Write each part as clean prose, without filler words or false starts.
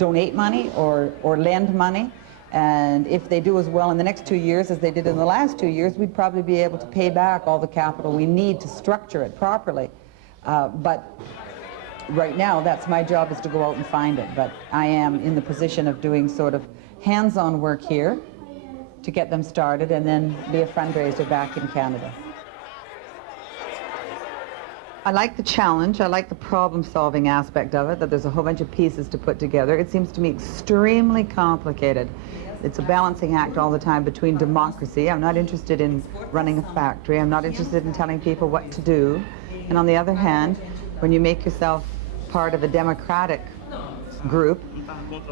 donate money or lend money. And if they do as well in the next 2 years as they did in the last 2 years, we'd probably be able to pay back all the capital we need to structure it properly. But right now, that's my job, is to go out and find it. But I am in the position of doing sort of hands-on work here to get them started and then be a fundraiser back in Canada. I like the challenge. I like the problem-solving aspect of it, that there's a whole bunch of pieces to put together. It seems to me extremely complicated. It's a balancing act all the time between democracy. I'm not interested in running a factory. I'm not interested in telling people what to do. And on the other hand, when you make yourself part of a democratic group,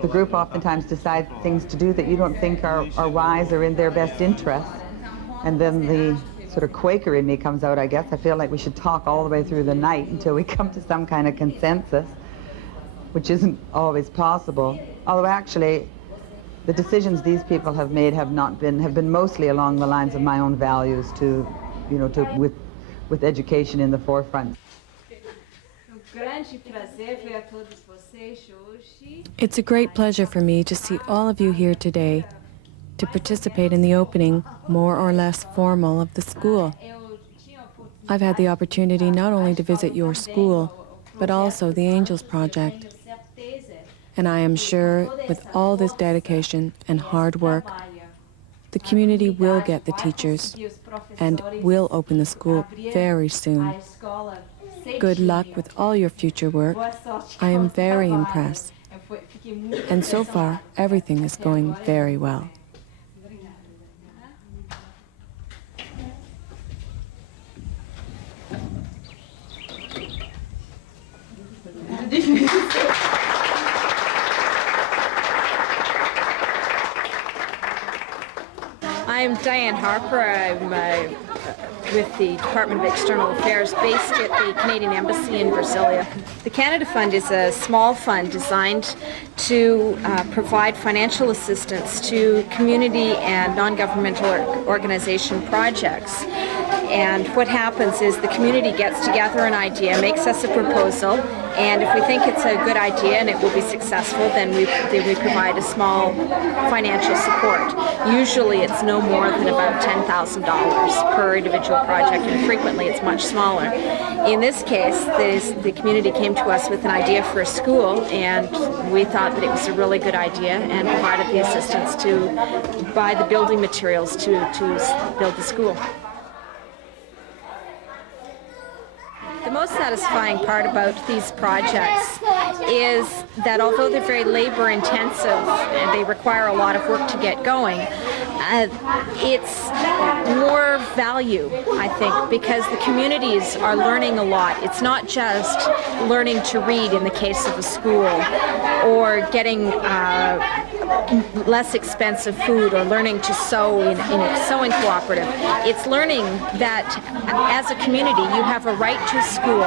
the group oftentimes decides things to do that you don't think are wise or in their best interests. And then the sort of Quaker in me comes out, I guess. I feel like we should talk all the way through the night until we come to some kind of consensus, which isn't always possible. Although actually, the decisions these people have made have been mostly along the lines of my own values with education in the forefront. It's a great pleasure for me to see all of you here today to participate in the opening, more or less formal, of the school. I've had the opportunity not only to visit your school, but also the Angels Project. And I am sure, with all this dedication and hard work, the community will get the teachers and will open the school very soon. Good luck with all your future work. I am very impressed. And so far, everything is going very well. I'm Diane Harper. I'm with the Department of External Affairs based at the Canadian Embassy in Brasilia. The Canada Fund is a small fund designed to provide financial assistance to community and non-governmental organization projects. And what happens is the community gets together an idea, makes us a proposal, and if we think it's a good idea and it will be successful, then we provide a small financial support. Usually it's no more than about $10,000 per individual project, and frequently it's much smaller. In this case, the community came to us with an idea for a school, and we thought that it was a really good idea and provided the assistance to buy the building materials to build the school. The most satisfying part about these projects is that although they're very labor intensive and they require a lot of work to get going, it's more value, I think, because the communities are learning a lot. It's not just learning to read in the case of a school, or getting less expensive food, or learning to sew in a sewing cooperative. It's learning that as a community you have a right to school,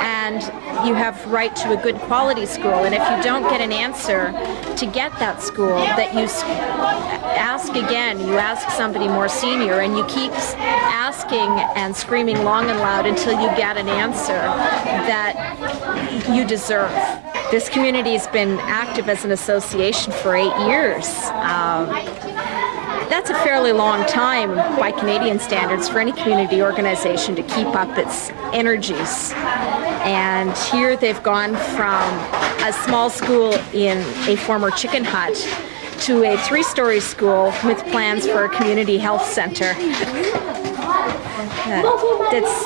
and you have right to a good quality school, and if you don't get an answer to get that school, that you ask again, you ask somebody more senior, and you keep asking and screaming long and loud until you get an answer that you deserve. This community has been active as an association for 8 years. That's a fairly long time by Canadian standards for any community organization to keep up its energies. And here they've gone from a small school in a former chicken hut to a 3-story school with plans for a community health center.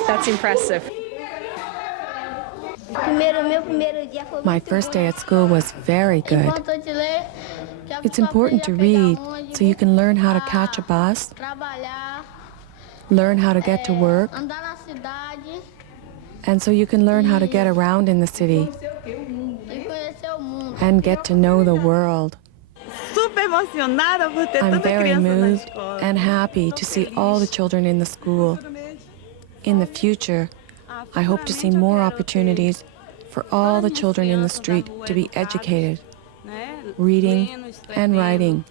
That's impressive. My first day at school was very good. It's important to read so you can learn how to catch a bus, learn how to get to work, and so you can learn how to get around in the city and get to know the world. I'm very moved and happy to see all the children in the school. In the future, I hope to see more opportunities for all the children in the street to be educated, reading and writing,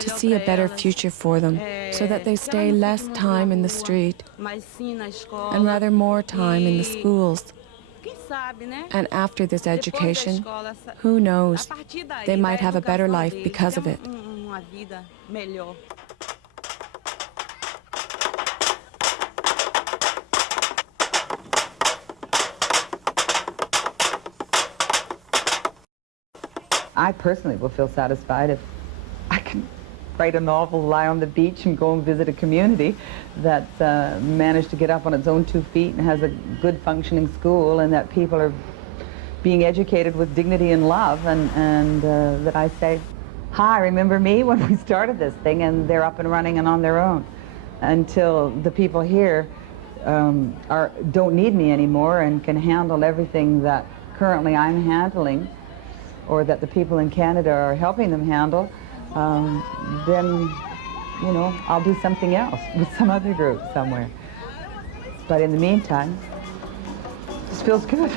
to see a better future for them so that they stay less time in the street and rather more time in the schools. And after this education, who knows, they might have a better life because of it. I personally will feel satisfied if I can write a novel, lie on the beach, and go and visit a community that's managed to get up on its own 2 feet and has a good functioning school, and that people are being educated with dignity and love, and that I say, hi, remember me when we started this thing, and they're up and running and on their own, until the people here don't need me anymore and can handle everything that currently I'm handling, or that the people in Canada are helping them handle. Then, you know, I'll do something else with some other group somewhere. But in the meantime, this feels good.